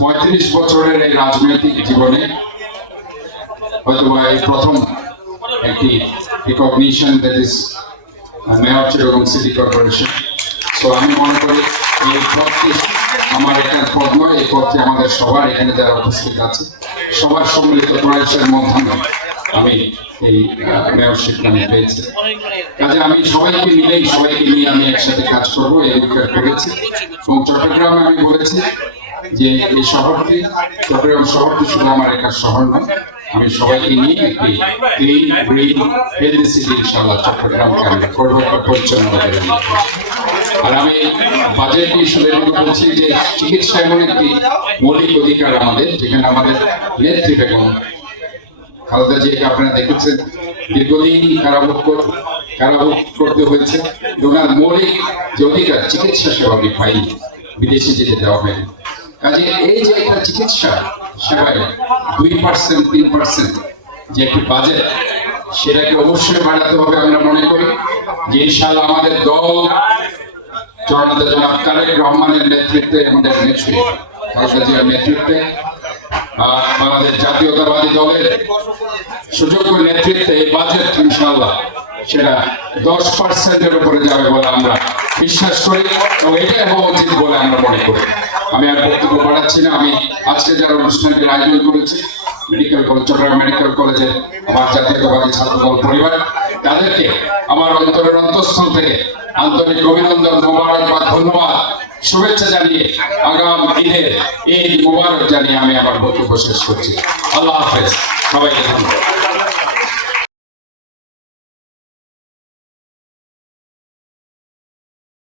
35 বছরের এই রাজনৈতিক জীবনে হয়তো এই প্রথম একটি recognition that is mayor Chittagong city corporation. So আমি মনে করি এই পদটি আমার এখানে পদ নয়, এই পদটি আমাদের সবার এখানে যারা উপস্থিত আছে সবার সম্মিলিত প্রয়াসের মাধ্যমে আমি এই মেয়রশিপ আমি পেয়েছি। কাজে আমি সবাইকে নিয়ে আমি একসাথে কাজ করবো এই অধিকার করেছি। এবং চট্টগ্রামে আমি বলেছি যে এই শহরটি, চট্টগ্রাম শহরটি শুধু আমার একার শহর নয়, আমি সবাইকে নিয়ে একটি ক্লিন গ্রিন হেলদি সিটি ইনশাআল্লাহ চট্টগ্রামকে আমি করবো একটা পরিচ্ছন্ন। আর আমি বাজেট ইস্যুদের মধ্যে বলছি যে চিকিৎসা এমন একটি মৌলিক অধিকার আমাদের, যেখানে আমাদের নেত্রী বেগম খালেদা জিয়াকে আপনারা দেখেছেন দীর্ঘদিন কারাভোগ করতে হয়েছে। ওনার মৌলিক যে অধিকার চিকিৎসা সেবা আমি পাইনি, বিদেশে যেতে দেওয়া হয়নি। কাজে এই যে একটা চিকিৎসা সেবায় 2% 3% যে একটি বাজেট, সেটাকে অবশ্যই বাড়াতে হবে। আমরা মনে করি যে ইনশাআল্লাহ আমাদের দল জনাব তারেক রহমানের নেতৃত্বে, আমাদের নেত্রী খালেদা জিয়ার নেতৃত্বে, বাংলাদেশ জাতীয়তাবাদী দলের সুযোগ্য নেতৃত্বে এই বাজেট ইনশাআল্লাহ সেটা 10%-এর উপরে যাবে বলে আমরা বিশ্বাস করি এবং এটাই হওয়া উচিত বলে আমরা মনে করি। আমি আর বক্তব্য বাড়াচ্ছি না। আমি আজকে যারা অনুষ্ঠানটির আয়োজন করেছি মেডিকেল কলেজ, চট্টগ্রাম মেডিকেল কলেজে আমার জাতীয়তাবাদী ছাত্রদল পরিবার, তাদেরকে আমার অন্তরের অন্তঃস্থল থেকে আন্তরিক অভিনন্দন, মোবারকবাদ, ধন্যবাদ, শুভেচ্ছা জানিয়ে আগাম ঈদের ঈদ মোবারক জানিয়ে আমি আমার বক্তব্য শেষ করছি। আল্লাহ হাফেজ, সবাইকে ধন্যবাদ।